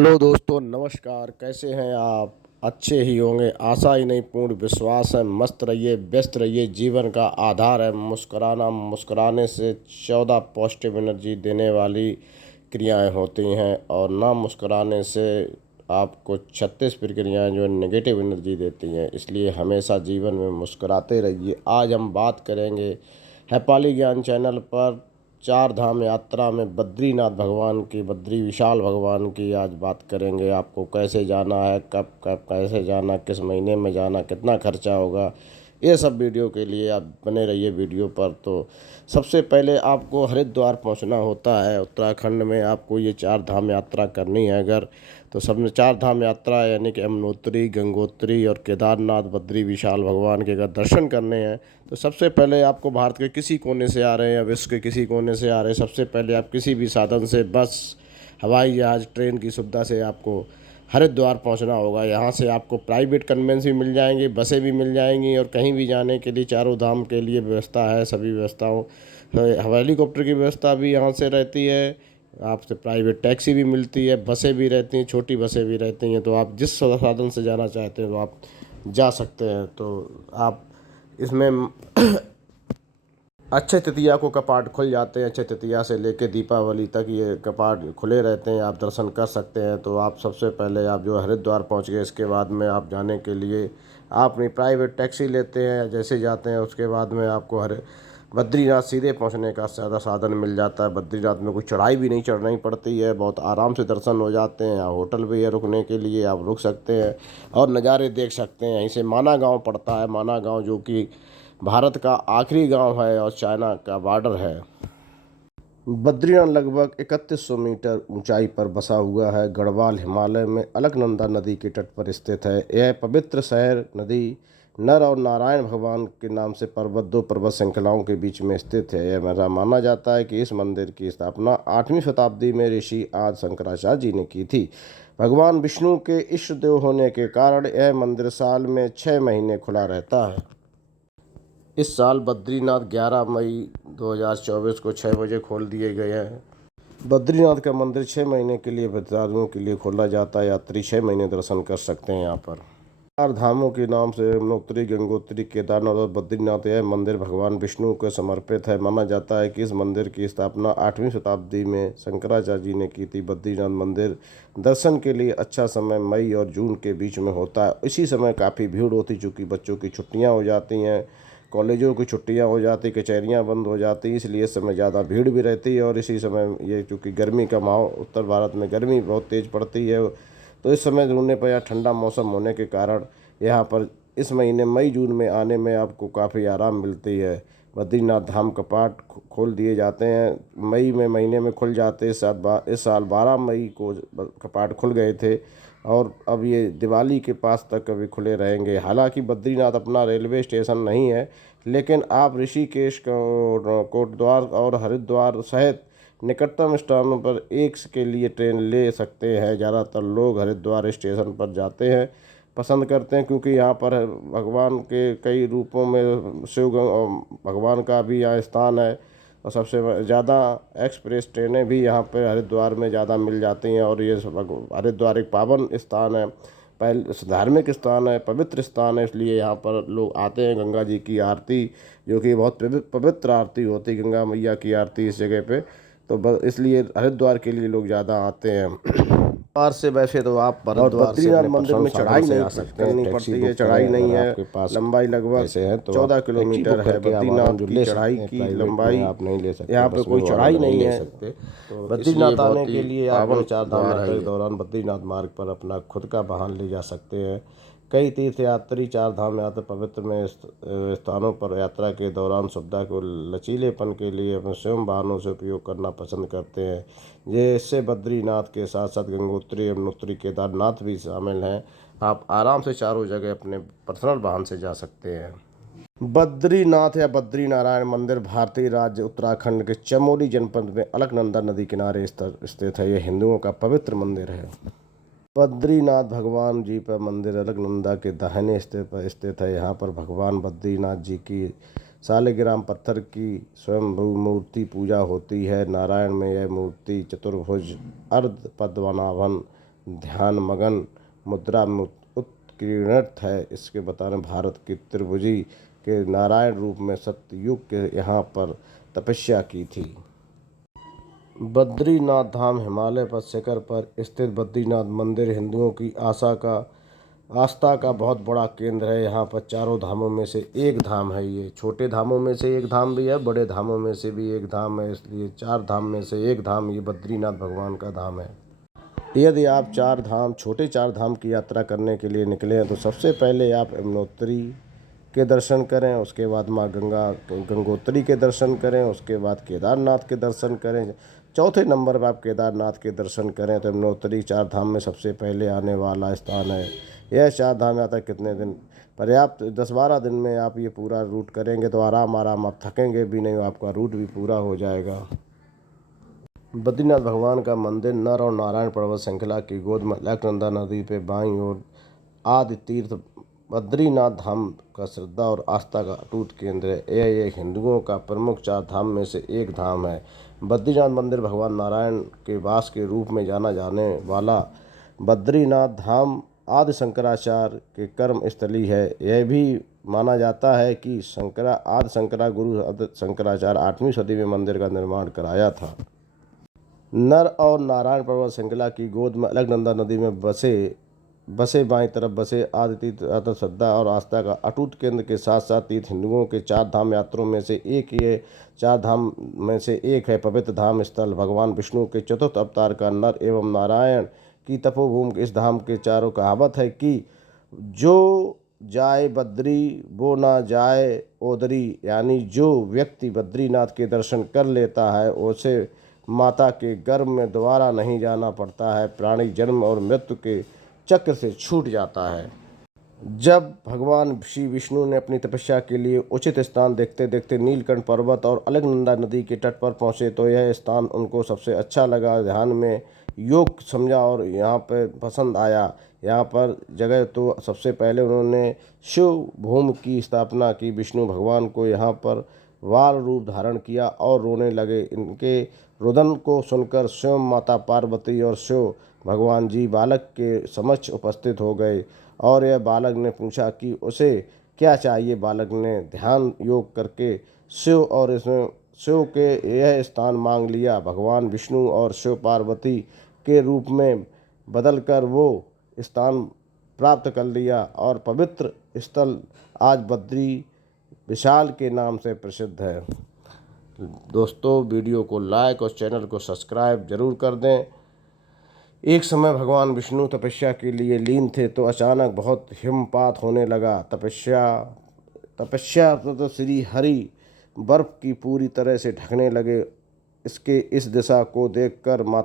Hello दोस्तों, नमस्कार। कैसे हैं आप? अच्छे ही होंगे, आशा ही नहीं पूर्ण विश्वास है। मस्त रहिए, व्यस्त रहिए। जीवन का आधार है मुस्कुराना। मुस्कुराने से 14 पॉजिटिव एनर्जी देने वाली क्रियाएं होती हैं और ना मुस्कुराने से आपको 36 प्रक्रियाएं जो नेगेटिव एनर्जी देती हैं। इसलिए हमेशा जीवन में मुस्कुराते रहिए। आज हम बात करेंगे हैपाली ज्ञान चैनल पर चार धाम यात्रा में बद्रीनाथ भगवान की, बद्री विशाल भगवान की आज बात करेंगे। आपको कैसे जाना है, कब कब कैसे जाना, किस महीने में जाना, कितना खर्चा होगा, ये सब वीडियो के लिए आप बने रहिए वीडियो पर। तो सबसे पहले आपको हरिद्वार पहुंचना होता है। उत्तराखंड में आपको ये चार धाम यात्रा करनी है अगर, तो सब में चार धाम यात्रा यानी कि यमुनोत्री, गंगोत्री और केदारनाथ बद्री विशाल भगवान के अगर दर्शन करने हैं तो सबसे पहले आपको भारत के किसी कोने से आ रहे हैं या विश्व के किसी कोने से आ रहे हैं, सबसे पहले आप किसी भी साधन से, बस, हवाई जहाज़, ट्रेन की सुविधा से आपको हरिद्वार पहुंचना होगा। यहाँ से आपको प्राइवेट कन्वेंस भी मिल जाएंगे, बसें भी मिल जाएंगी और कहीं भी जाने के लिए चारों धाम के लिए व्यवस्था है। सभी व्यवस्थाओं, हवाई हेलीकॉप्टर की व्यवस्था भी यहाँ से रहती है। आपसे प्राइवेट टैक्सी भी मिलती है, बसें भी रहती हैं, छोटी बसें भी रहती हैं। तो आप जिस साधन से जाना चाहते हैं तो आप जा सकते हैं। तो आप इसमें अक्षय तृतीया को कपाट खुल जाते हैं। अक्षय तृतीया से लेकर दीपावली तक ये कपाट खुले रहते हैं, आप दर्शन कर सकते हैं। तो आप सबसे पहले आप जो हरिद्वार पहुंच गए, इसके बाद में आप जाने के लिए आप अपनी प्राइवेट टैक्सी लेते हैं। जैसे जाते हैं उसके बाद में आपको हर बद्रीनाथ सीधे पहुंचने का ज़्यादा साधन मिल जाता है। बद्रीनाथ में कोई चढ़ाई भी नहीं चढ़नी पड़ती है, बहुत आराम से दर्शन हो जाते हैं। यहाँ होटल भी है रुकने के लिए, आप रुक सकते हैं और नज़ारे देख सकते हैं। यहीं से माना गांव पड़ता है, माना गांव जो कि भारत का आखिरी गांव है और चाइना का बॉर्डर है। बद्रीनाथ लगभग 3100 मीटर ऊंचाई पर बसा हुआ है। गढ़वाल हिमालय में अलकनंदा नदी के तट पर स्थित है। यह पवित्र शहर नदी नर और नारायण भगवान के नाम से दो पर्वत श्रृंखलाओं के बीच में स्थित है। यह माना जाता है कि इस मंदिर की स्थापना 8वीं शताब्दी में ऋषि आदि शंकराचार्य जी ने की थी। भगवान विष्णु के इष्ट देव होने के कारण यह मंदिर साल में 6 महीने खुला रहता है। इस साल बद्रीनाथ 11 मई 2024 को 6 बजे खोल दिए गए हैं। बद्रीनाथ का मंदिर 6 महीने के लिए श्रद्धालुओं के लिए खोला जाता है। यात्री 6 महीने दर्शन कर सकते हैं यहाँ पर। चार धामों के नाम से यमुनोत्री, गंगोत्री, केदारनाथ और बद्रीनाथ, यह मंदिर भगवान विष्णु को समर्पित है। माना जाता है कि इस मंदिर की स्थापना 8वीं शताब्दी में शंकराचार्य जी ने की थी। बद्रीनाथ मंदिर दर्शन के लिए अच्छा समय मई और जून के बीच में होता है। इसी समय काफ़ी भीड़ होती, चूँकि बच्चों की छुट्टियाँ हो जाती हैं, कॉलेजों की छुट्टियां हो जाती, कचहरियां बंद हो जाती, इसलिए इस समय ज़्यादा भीड़ भी रहती है। और इसी समय ये चूँकि गर्मी का माहौल, उत्तर भारत में गर्मी बहुत तेज़ पड़ती है, तो इस समय ढूंढने पर यहाँ ठंडा मौसम होने के कारण यहाँ पर इस महीने मई जून में आने में आपको काफ़ी आराम मिलती है। बद्रीनाथ धाम कपाट खोल दिए जाते हैं, मई में महीने में खुल जाते हैं। इस साल 12 मई को कपाट खुल गए थे और अब ये दिवाली के पास तक अभी खुले रहेंगे। हालांकि बद्रीनाथ अपना रेलवे स्टेशन नहीं है, लेकिन आप ऋषिकेश, कोटद्वार और हरिद्वार सहित निकटतम स्थानों पर एक के लिए ट्रेन ले सकते हैं। ज़्यादातर लोग हरिद्वार स्टेशन पर जाते हैं, पसंद करते हैं, क्योंकि यहाँ पर भगवान के कई रूपों में भगवान का भी यहाँ स्थान है। और सबसे ज़्यादा एक्सप्रेस ट्रेनें भी यहाँ पर हरिद्वार में ज़्यादा मिल जाती हैं। और ये हरिद्वार एक पावन स्थान है, पहले धार्मिक स्थान है, पवित्र स्थान है, इसलिए यहाँ पर लोग आते हैं। गंगा जी की आरती, जो कि बहुत पवित्र आरती होती है, गंगा मैया की आरती इस जगह पे, तो इसलिए हरिद्वार के लिए लोग ज़्यादा आते हैं। हरिद्वार से वैसे तो आप और बद्रीनाथ मंदिर में चढ़ाई नहीं करनी पड़ती है, चढ़ाई नहीं है। लंबाई लगभग 14 किलोमीटर है। बद्रीनाथ की चढ़ाई की लंबाई आप नहीं ले सकते, यहाँ पे कोई चढ़ाई नहीं है। तो बद्रीनाथ आने के लिए आप चार धाम यात्रा के दौरान बद्रीनाथ मार्ग पर अपना खुद का वाहन ले जा सकते हैं। कई तीर्थयात्री चार धाम यात्रा पवित्र में स्थानों पर यात्रा के दौरान सुविधा को लचीलेपन के लिए अपने स्वयं वाहनों से उपयोग करना पसंद करते हैं। ये इससे बद्रीनाथ के साथ साथ गंगोत्री, यमुनोत्री, केदारनाथ भी शामिल हैं। आप आराम से चारों जगह अपने पर्सनल वाहन से जा सकते हैं। बद्रीनाथ या बद्री नारायण मंदिर भारतीय राज्य उत्तराखंड के चमोली जनपद में अलकनंदा नदी किनारे स्थित है। यह हिंदुओं का पवित्र मंदिर है। बद्रीनाथ भगवान जी का मंदिर अलकनंदा के दाहिने स्थित है। यहाँ पर भगवान बद्रीनाथ जी की शालिग्राम पत्थर की स्वयंभू मूर्ति पूजा होती है। नारायण में यह मूर्ति चतुर्भुज अर्ध पद्मनाभन ध्यान मगन मुद्रा में उत्कीर्णित है। इसके बताने भारत की त्रिभुजी के नारायण रूप में सत्ययुग के यहाँ पर तपस्या की थी। बद्रीनाथ धाम हिमालय पर शिखर पर स्थित बद्रीनाथ मंदिर हिंदुओं की आस्था का बहुत बड़ा केंद्र है। यहाँ पर चारों धामों में से एक धाम है। ये छोटे धामों में से एक धाम भी है, बड़े धामों में से भी एक धाम है, इसलिए चार धाम में से एक धाम ये बद्रीनाथ भगवान का धाम है। यदि आप छोटे चार धाम की यात्रा करने के लिए निकले हैं तो सबसे पहले आप यमुनोत्री के दर्शन करें, उसके बाद माँ गंगोत्री के दर्शन करें, उसके बाद केदारनाथ के दर्शन करें, चौथे नंबर पर आप केदारनाथ के दर्शन करें। तो यमुनोत्री चार धाम में सबसे पहले आने वाला स्थान है। यह चार धाम यात्रा कितने दिन पर्याप्त 10-12 दिन में आप ये पूरा रूट करेंगे तो आराम आप थकेंगे भी नहीं, आपका रूट भी पूरा हो जाएगा। बद्रीनाथ भगवान का मंदिर नर और नारायण पर्वत श्रृंखला की गोद में अलकनंदा नदी पे बाईं ओर आदि तीर्थ बद्रीनाथ धाम का श्रद्धा और आस्था का अटूट केंद्र है। यह एक हिंदुओं का प्रमुख चार धाम में से एक धाम है। बद्रीनाथ मंदिर भगवान नारायण के वास के रूप में जाना जाने वाला बद्रीनाथ धाम आदि शंकराचार्य के कर्म स्थली है। यह भी माना जाता है कि आदि गुरु शंकराचार्य 8वीं सदी में मंदिर का निर्माण कराया था। नर और नारायण पर्वत श्रृंखला की गोद में अलकनंदा नदी में बसे बाईं तरफ बसे आदि तीर्थ श्रद्धा और आस्था का अटूट केंद्र के साथ साथ तीर्थ हिंदुओं के चार धाम यात्रों में से एक ये चार धाम में से एक है। पवित्र धाम स्थल भगवान विष्णु के चतुर्थ अवतार का नर एवं नारायण की तपोभूमि। इस धाम के चारों कहावत है कि जो जाए बद्री वो ना जाए ओदरी, यानी जो व्यक्ति बद्रीनाथ के दर्शन कर लेता है उसे माता के गर्भ में दोबारा नहीं जाना पड़ता है, प्राणी जन्म और मृत्यु के चक्र से छूट जाता है। जब भगवान श्री विष्णु ने अपनी तपस्या के लिए उचित स्थान देखते देखते नीलकंठ पर्वत और अलकनंदा नदी के तट पर पहुँचे तो यह स्थान उनको सबसे अच्छा लगा, ध्यान में योग समझा और यहाँ पर पसंद आया। यहाँ पर जगह तो सबसे पहले उन्होंने शिव भूमि की स्थापना की। विष्णु भगवान को यहाँ पर वाल रूप धारण किया और रोने लगे। इनके रुदन को सुनकर स्वयं माता पार्वती और शिव भगवान जी बालक के समक्ष उपस्थित हो गए और यह बालक ने पूछा कि उसे क्या चाहिए। बालक ने ध्यान योग करके शिव और इसमें शिव के यह स्थान मांग लिया। भगवान विष्णु और शिव पार्वती के रूप में बदलकर वो स्थान प्राप्त कर लिया और पवित्र स्थल आज बद्री विशाल के नाम से प्रसिद्ध है। दोस्तों, वीडियो को लाइक और चैनल को सब्सक्राइब जरूर कर दें। एक समय भगवान विष्णु तपस्या के लिए लीन थे तो अचानक बहुत हिमपात होने लगा। तपस्या तो श्री हरि बर्फ की पूरी तरह से ढकने लगे। इस दिशा को देखकर माता